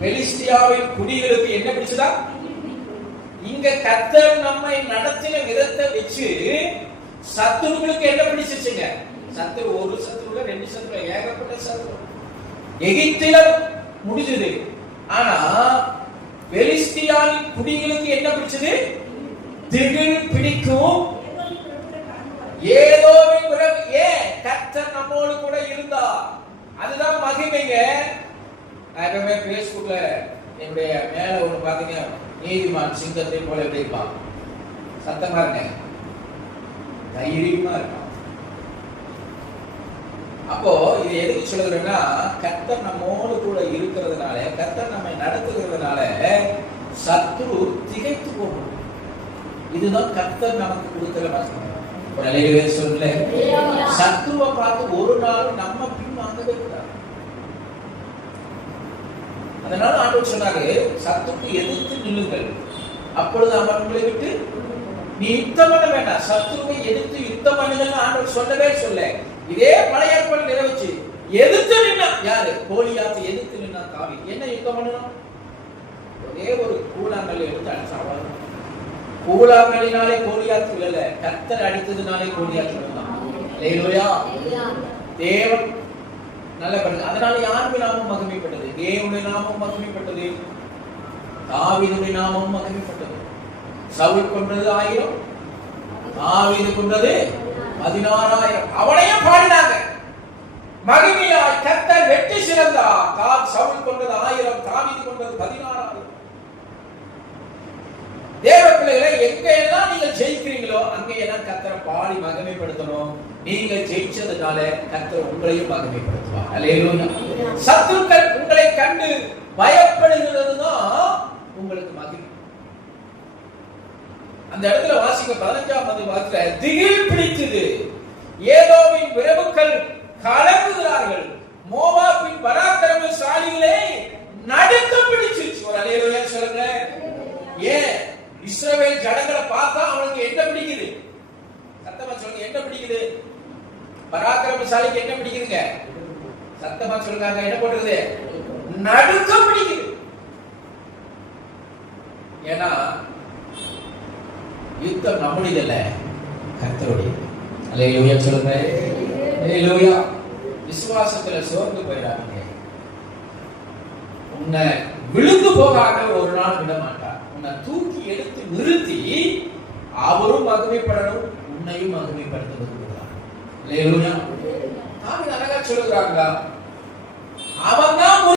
பெலிஸ்தியாவின் குடிகளுக்கு என்ன பிடிச்சதா? இங்க கர்த்தர் நம்மை நடத்தின விதத்தை வச்சு சத்துருக்களுக்கு என்ன பிடிச்சிச்சுங்க? சத்துரு ஒரு சத்துருல ரெண்டு சத்துரு ஏகப்பட்ட சத்துரு. எகிப்தில முடிஞ்சது. ஆனா பெலிஸ்தியாவின் குடிகளுக்கு என்ன பிடிச்சது? திகில் பிடிக்கும். ஏதோவின் விரவு. ஏன்? கர்த்தர் நம்மோடு கூட இருந்தா. அதுதான் மகிமைங்க. நான் எப்பவுமே பேஸ்புக்ல என்னுடைய மேல ஒண்ணு பாத்தீங்க, நீதிமான் சிங்கத்தை போல எப்படி இருப்பான்? சத்தமா இருக்க, தைரியமா இருக்கான். அப்போ இது எதுக்கு சொல்லுகிறேன்னா, கர்த்தர் நம்மோடு கூட இருக்கிறதுனால, கர்த்தர் நம்மை நடத்துகிறதுனால சத்துரு திகைத்து போகும். இதுதான் கர்த்தர் நமக்கு கொடுக்கிற வசனம். ஒரு அலையிலே சொல்ல, சத்துருவை பார்த்து ஒரு நாள் நம்ம பின் வாங்கவே கூடாது. அதனால ஆண்டவர் சொன்னாரு, சத்துருக்கு எதிர்த்து நில்லுங்கள், அப்பொழுது அவன் உங்களை விட்டு நீ யுத்தம் பண்ண வேண்டாம். சத்துருவை எதிர்த்து யுத்தம் பண்ணுங்கன்னு ஆண்டவர் சொல்லவே சொல்ல. இதே பழைய ஏற்பாடு நிறைவேச்சு. எதிர்த்து நின்னா யாரு? கோலியாத்தை எதிர்த்து நின்னா தாவீது. என்ன யுத்தம் பண்ணணும்? ஒரே ஒரு கூழாங்கல் எடுத்து அடிச்சாங்க. கூழாங்கலினாலே கோலியாத்து இல்ல, கர்த்தர் அடித்ததுனாலே கோலியாத்து விழுந்தான். அல்லேலூயா. தேவன் நல்ல பண்ணுங்க. அதனால யாருடைய நாமம் மகிமைப்பட்டது? தேவனுடைய நாமம் மகிமைப்பட்டது, தாவீதுடைய நாமம் மகிமைப்பட்டது. சவுல் கொன்றது 1000, தாவீது கொன்றது 16000. அவனையும் பாடினாங்க. மகிமையாய் கர்த்தர் வெற்றி சிறந்தார். சவுல் கொன்றது 1000, தாவீது கொன்றது 16000. தேவ பிள்ளைகளை எங்க எல்லாம் நீங்க ஜெயிக்கிறீங்களோ அங்க எல்லாம் கர்த்தரை பாடி மகிமைப்படுத்தணும். நீங்க ஜெயிச்சதுனால கர்த்தர் உங்களையும் மகிமைப்படுத்துவார். அல்லேலூயா. சத்துருக்கள் உங்களை கண்டு பயப்படுகிறதுதான் உங்களுக்கு மகிமை. அந்த இடத்துல வாசிக்க 15ஆம் வாக்கியத்துல திகில் பிடித்தது, ஏதோமின் பிரபுக்கள் கலங்குகிறார்கள், மோவாபின் பராக்கிரமசாலிகளே நடுக்கம் பிடிச்சிச்சு. ஒரு அல்லேலூயா சொல்லுங்க. ஏன்? இஸ்ரவேல் ஜனங்களை பார்த்தா அவனுக்கு என்ன பிடிக்குது? சத்தமா சொல்லுங்க, என்ன பிடிக்குது? பராக்கிரமசாலிக்கு என்ன பிடிக்குதுங்க? சத்தமா சொல்லுங்க, என்ன போட்டுருது? நடுக்கம் பிடிக்குது. ஏன்னா யுத்தம் நம்முடையது இல்ல, கர்த்தருடைய. அல்லேலூயா சொல்லுங்க. அல்லேலூயா. விசுவாசத்துல சோர்ந்து போயிடாதீங்க. உன்னை விழுந்து போகாத ஒரு நாள் விட மாட்டார். உன்னை தூக்கி எடுத்து நிறுத்தி அவரும் மகிமைப்படணும், உன்னையும் மகிமைப்படுத்த விரும்புகிறார். அல்லேலூயா. தாவீது அழகா சொல்லுகிறாங்க, அவன் தான்